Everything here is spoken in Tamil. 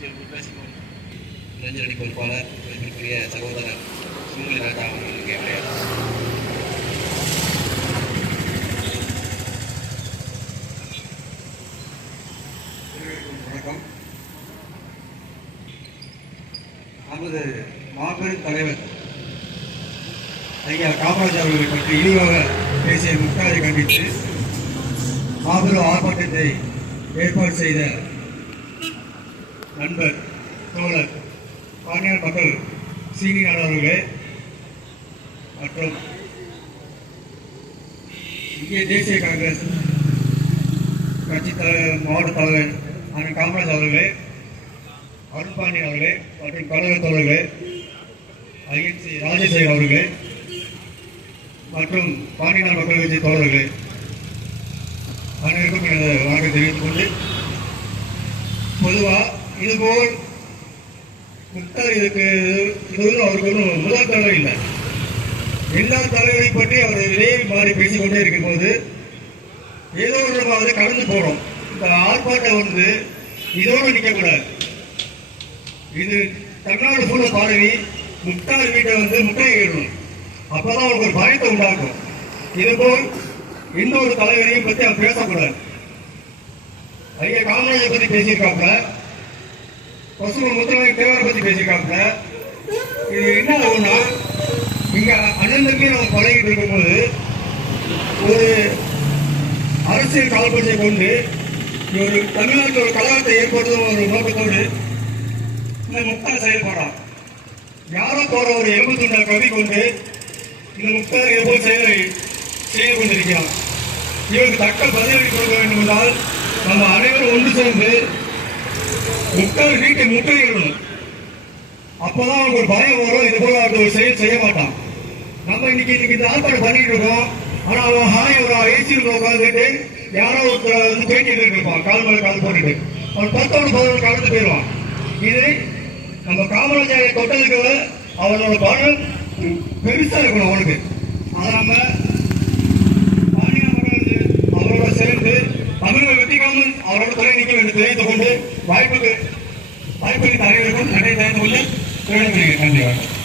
பேசிக்கோங்க. இளைஞரணி பொறுப்பாளர் பெருமைக்குரிய சகோதரர் சுமூலி ராஜா அவர்களுக்கு வணக்கம். நமது மாபெரும் தலைவர் ஐயா காமராஜ் அவர்களை பற்றி இழிவாக பேசிய முக்தாரை கண்டித்து மாபெரும் ஆர்ப்பாட்டத்தை ஏற்பாடு செய்த நண்பர் தோழர் பாண்டியன் மக்கள் சீனியர் அவர்களே. மற்றும் இந்திய தேசிய காங்கிரஸ் கட்சி தலைவர் மாவட்ட தலைவர் அண்ணன் காமராஜ் அவர்களே அருண்பாண்டி அவர்களே மற்றும் கழக தோழர்களே ஐஎன்சி ராஜசேகர் அவர்களே மற்றும் பாண்டியநாடு மக்கள் கட்சி தோழர்களே. அனைவருக்கும் எனது வணக்கம் தெரிவித்துக் கொண்டு பொதுவாக இதுபோல் முக்தார் இதுக்கு அவருக்கு ஒன்றும் முதல் தலைவர் இல்லை. எல்லா தலைவரை பற்றி அவர் இதே மாதிரி பேசிக்கொண்டே இருக்கும்போது ஏதோ ஒரு நம்ம அதை கடந்து போறோம். இந்த ஆர்ப்பாட்டம் வந்து இதோடு நிற்கக்கூடாது இது தமிழ்நாடு ஃபுல்ல பாரதி முட்டாள் வீட்டை வந்து முட்டையிடணும் அப்பதான் அவங்களுக்கு ஒரு பயத்தை உண்டாக்கும். இதுபோல் எந்த ஒரு தலைவரையும் பற்றி அவர் பேசக்கூடாது. ஐயா காமராஜர் பற்றி பேசியிருக்காப்புல பசும முத்துராமலிங்க தேவரை பத்தி பேசியிருக்காப்புல இது என்ன ஆகும்னா இங்க அண்ணனுக்கு நம்ம பழகிட்டு இருக்கும்போது ஒரு அரசியல் காலப்பட்டை கொண்டு ஒரு தமிழ்நாட்டில் ஒரு கழகத்தை ஏற்படுத்தும் ஒரு நோக்கத்தோடு இந்த முக்தார் செயல்படுறான். யாரோ போற ஒரு எண்பத்தி துண்டை கவி கொண்டு இந்த முக்தார் எப்போது செயலை செய்து கொண்டிருக்கிறான். இவருக்கு தக்க பதிலடி கொடுக்க வேண்டும் என்றால் நம்ம அனைவரும் ஒன்று சேர்ந்து முக்தார் வீட்டை முற்றுகையிடணும் அப்பதான் அவனுக்கு ஒரு பயம் வரும் இது போல அந்த ஒரு செயல் செய்ய மாட்டான். நம்ம இன்னைக்கு இன்னைக்கு இந்த ஆர்ப்பாட்டம் பண்ணிட்டு இருக்கோம். ஆனா அவன் ஹாய் ஒரு ஏசியில் உட்காந்துட்டு யாரோ ஒருத்தர் வந்து பேட்டிட்டு இருப்பான் கால் மேல கால் போட்டுட்டு. அவன் பத்தோடு பதினோடு கலந்து போயிடுவான். இது நம்ம காமராஜரை தொட்டதுக்கு அவனோட பலம் பெருசா இருக்கணும் அவனுக்கு. அதை அவரோட சேர்ந்து தமிழக வெற்றிக்காமல் அவரோட துறை நிற்க வேண்டும் தெரிவித்துக் கொண்டு வாய்ப்புக்கு வாய்ப்புக்கு தலைவருக்கும் நடை தெரிந்து கொண்டு விடைபெறுகிறேன் நன்றி வணக்கம்